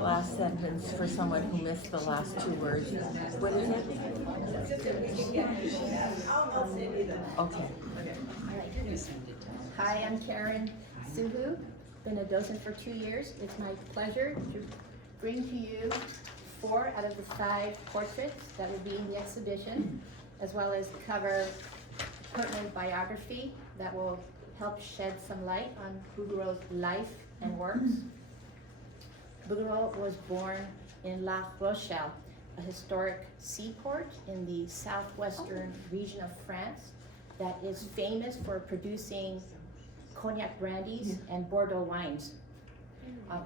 that last sentence for someone who missed the last two words. What is it? Okay. Hi, I'm Karen Soohoo. Been a docent for 2 years. It's my pleasure to bring to you 4 out of the 5 portraits that will be in the exhibition, as well as cover pertinent biography that will help shed some light on Bouguereau's life and works. Bouguereau was born in La Rochelle, a historic seaport in the southwestern region of France that is famous for producing cognac brandies and Bordeaux wines.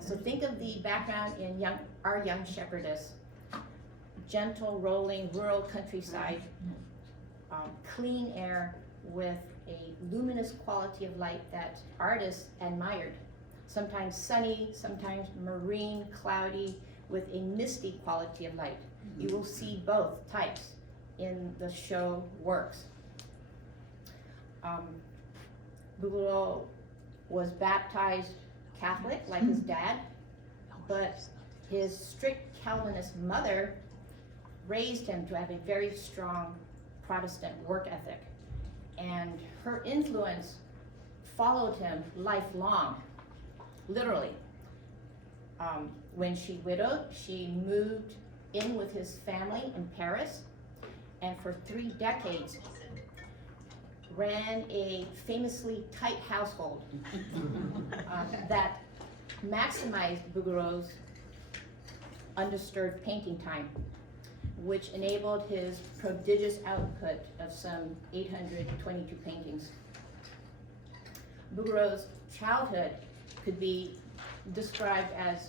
So think of the background in our young shepherdess. Gentle, rolling, rural countryside, clean air with a luminous quality of light that artists admired. Sometimes sunny, sometimes marine, cloudy, with a misty quality of light. You will see both types in the show works. Bouguereau was baptized Catholic like his dad, but his strict Calvinist mother raised him to have a very strong Protestant work ethic, and her influence followed him lifelong, literally. When she widowed, she moved in with his family in Paris, and for 3 decades ran a famously tight household that maximized Bouguereau's undisturbed painting time, which enabled his prodigious output of some 822 paintings. Bouguereau's childhood could be described as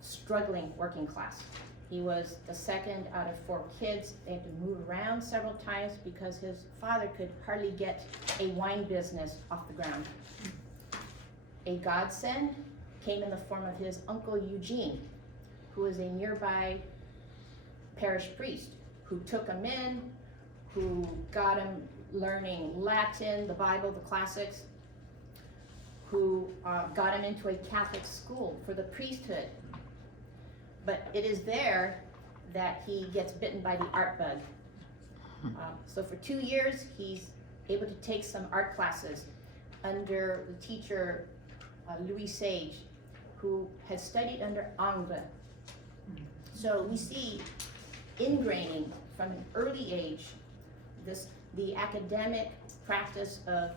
struggling working class. He was the second out of 4 kids. They had to move around several times because his father could hardly get a wine business off the ground. A godsend came in the form of his uncle Eugene, who was a nearby parish priest, who took him in, who got him learning Latin, the Bible, the classics, who got him into a Catholic school for the priesthood. But it is there that he gets bitten by the art bug. So for 2 years, he's able to take some art classes under the teacher, Louis Sage, who had studied under Ingres. So we see ingraining from an early age the academic practice of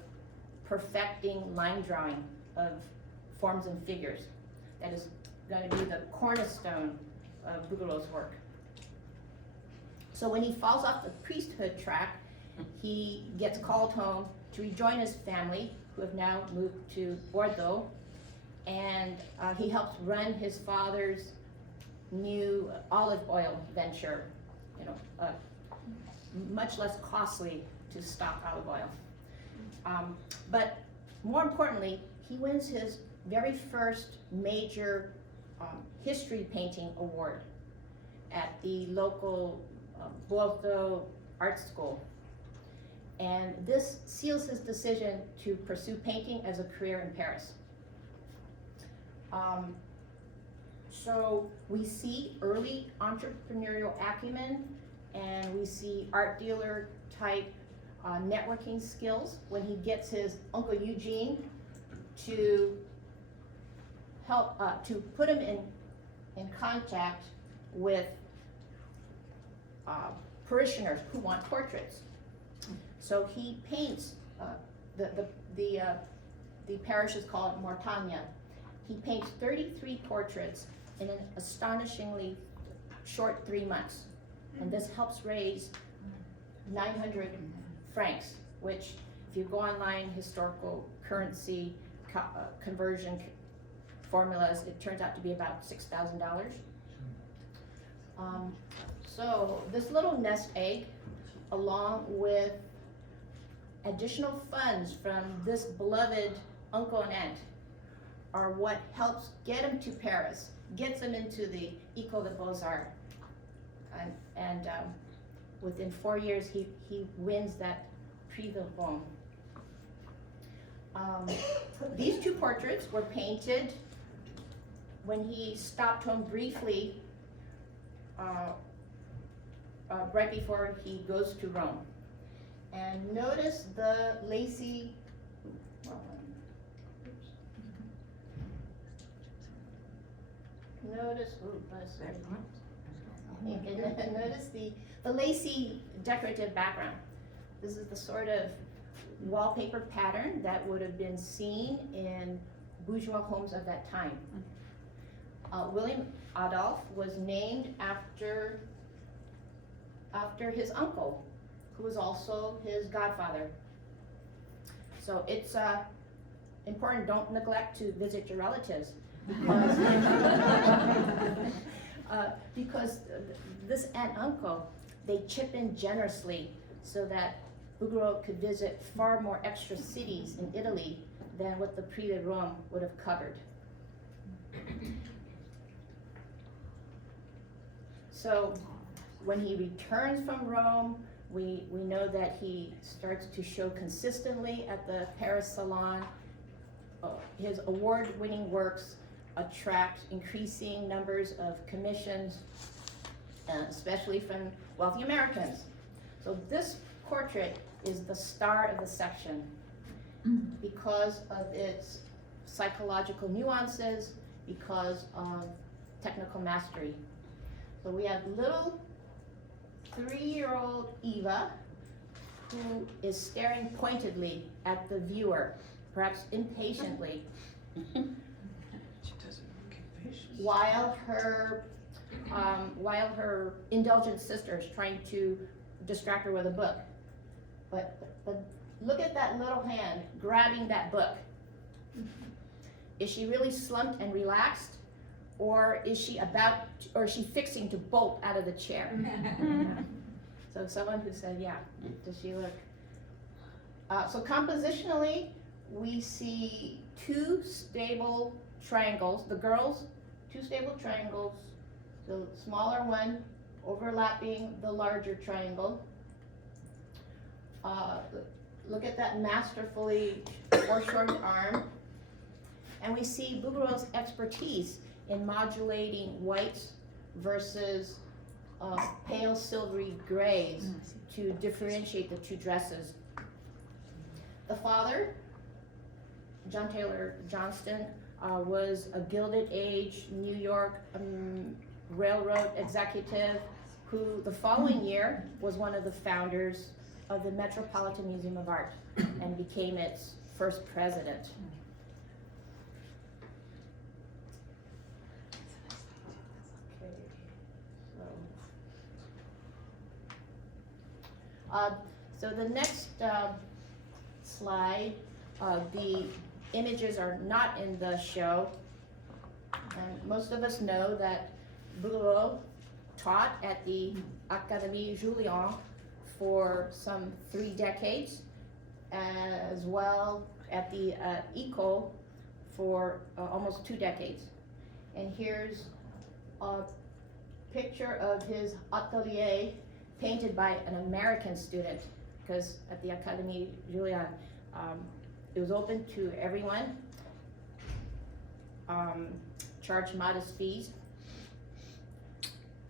perfecting line drawing of forms and figures. That is going to be the cornerstone of Bouguereau's work. So when he falls off the priesthood track, he gets called home to rejoin his family, who have now moved to Bordeaux, and he helps run his father's new olive oil venture, much less costly to stock olive oil. But more importantly, he wins his very first major history painting award at the local Bouguereau art school. And this seals his decision to pursue painting as a career in Paris. So we see early entrepreneurial acumen, and we see art dealer type networking skills when he gets his uncle Eugene to help to put him in contact with parishioners who want portraits. So he paints the parish is called Mortagne. He paints 33 portraits in an astonishingly short 3 months, and this helps raise 900 francs, which, if you go online, historical currency conversion formulas, it turns out to be about $6,000. So this little nest egg, along with additional funds from this beloved uncle and aunt, are what helps get him to Paris, gets him into the École des Beaux-Arts, and within 4 years he wins that Prix de Rome. These 2 portraits were painted when he stopped home briefly, right before he goes to Rome. And notice the lacy, notice the lacy decorative background. This is the sort of wallpaper pattern that would have been seen in bourgeois homes of that time. William Adolphe was named after his uncle, who was also his godfather. So it's important, don't neglect to visit your relatives, because this aunt and uncle, they chip in generously so that Bouguereau could visit far more extra cities in Italy than what the Prix de Rome would have covered. So when he returns from Rome, we know that he starts to show consistently at the Paris Salon. His award-winning works attract increasing numbers of commissions, especially from wealthy Americans. So this portrait is the star of the section because of its psychological nuances, because of technical mastery. So we have little 3-year-old Eva, who is staring pointedly at the viewer, perhaps impatiently, while her indulgent sister is trying to distract her with a book. But look at that little hand grabbing that book. Is she really slumped and relaxed? Or is she fixing to bolt out of the chair? So someone who said, yeah, does she look? So compositionally, we see 2 stable triangles. The girls, 2 stable triangles, the smaller one overlapping the larger triangle. Look at that masterfully foreshortened arm. And we see Bouguereau's expertise in modulating whites versus pale silvery grays to differentiate the 2 dresses. The father, John Taylor Johnston, was a Gilded Age New York railroad executive who the following year was one of the founders of the Metropolitan Museum of Art and became its first president. So the next slide, the images are not in the show. And most of us know that Bouguereau taught at the Académie Julian for some 3 decades, as well at the École for almost 2 decades. And here's a picture of his atelier painted by an American student, because at the Académie Julian, it was open to everyone, charged modest fees,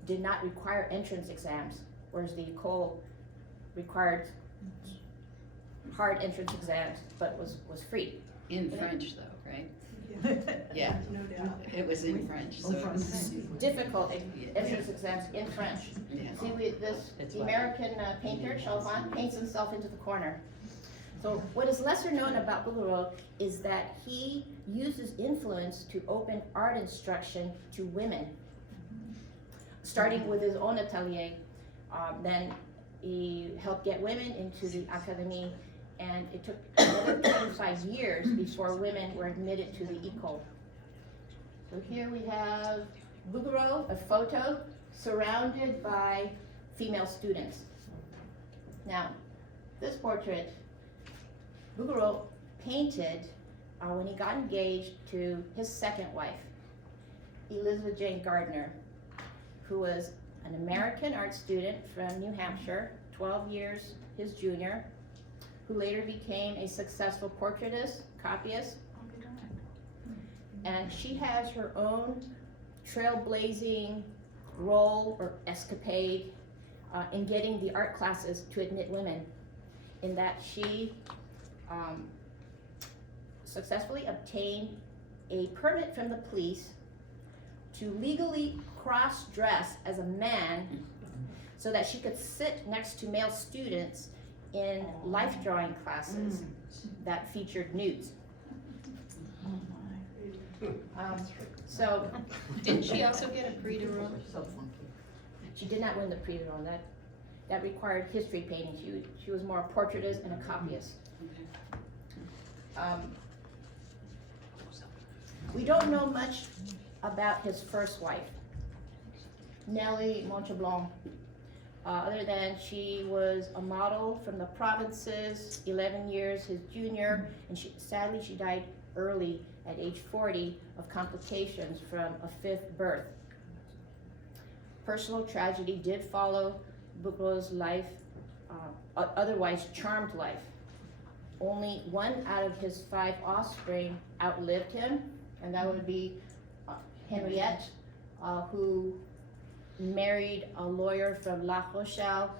did not require entrance exams, whereas the École required hard entrance exams, but was free. In French though, right? Yeah, No doubt. it was in French, so it's, Difficult entrance exams in French. yeah. See, the American painter, Chauvan, paints himself into the corner. So what is lesser known about Bouguereau is that he uses influence to open art instruction to women, starting with his own atelier. Then he helped get women into the Académie, and it took another 25 years before women were admitted to the École. So here we have Bouguereau, a photo, surrounded by female students. Now, this portrait, Bouguereau painted when he got engaged to his second wife, Elizabeth Jane Gardner, who was an American art student from New Hampshire, 12 years his junior, who later became a successful portraitist, copyist. And she has her own trailblazing role or escapade in getting the art classes to admit women, in that she successfully obtained a permit from the police to legally cross-dress as a man so that she could sit next to male students in life drawing classes that featured nudes. So Didn't she also get a Prix de Rome? she did not win the Prix de Rome. That required history painting. She was more a portraitist and a copyist. We don't know much about his first wife, Nellie Monteblanc, other than she was a model from the provinces, 11 years his junior, and sadly she died early at age 40 of complications from a fifth birth. Personal tragedy did follow Bouguereau's life, otherwise charmed life. Only one out of his 5 offspring outlived him, and that would be Henriette, who married a lawyer from La Rochelle,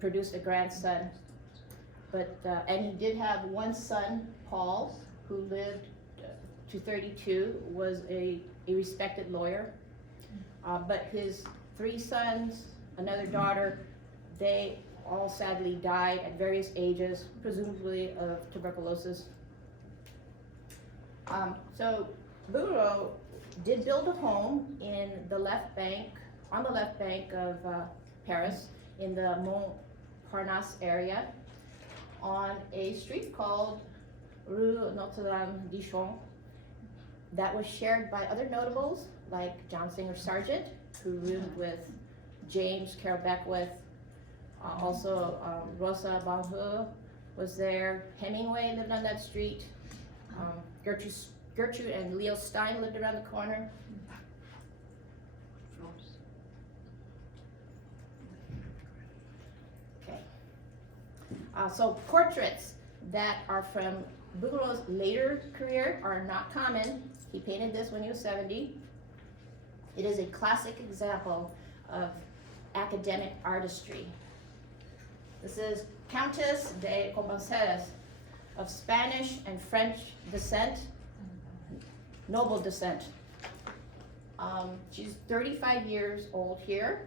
produced a grandson. And he did have one son, Paul, who lived to 32, was a respected lawyer. But his 3 sons, another daughter, they all sadly died at various ages, presumably of tuberculosis. So Bouguereau did build a home in the left bank, on the left bank of Paris, in the Montparnasse area, on a street called Rue Notre-Dame-des-Champs, that was shared by other notables like John Singer Sargent, who roomed with James Carroll Beckwith. Also, Rosa Bonheur was there. Hemingway lived on that street. Gertrude and Leo Stein lived around the corner. Okay. So portraits that are from Bouguereau's later career are not common. He painted this when he was 70. It is a classic example of academic artistry. This is Countess de Compenses, of Spanish and French descent, noble descent. She's 35 years old here.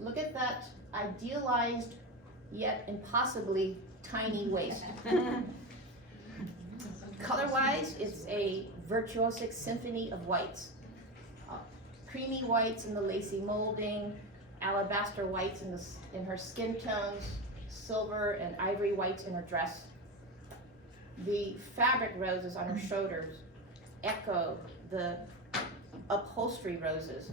Look at that idealized yet impossibly tiny waist. Color-wise, it's a virtuosic symphony of whites. Creamy whites in the lacy molding, alabaster whites in her skin tones, silver and ivory whites in her dress. The fabric roses on her shoulders echo the upholstery roses.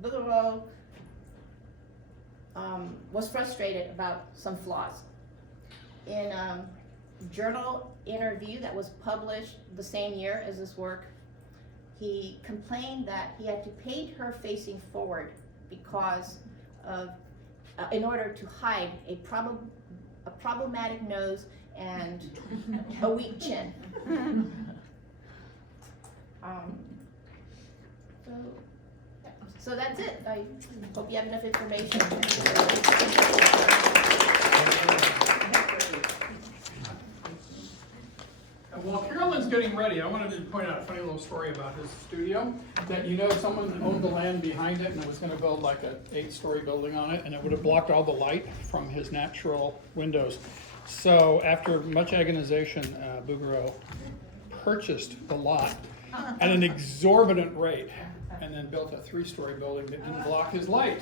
Bouguereau was frustrated about some flaws. In a journal interview that was published the same year as this work, he complained that he had to paint her facing forward because of, in order to hide a problematic nose and a weak chin. So that's it. I hope you have enough information. While Carolyn's getting ready, I wanted to point out a funny little story about his studio. That someone owned the land behind it and was going to build like a 8-story building on it, and it would have blocked all the light from his natural windows. So after much agonization, Bouguereau purchased the lot at an exorbitant rate, and then built a 3-story building that didn't block his light.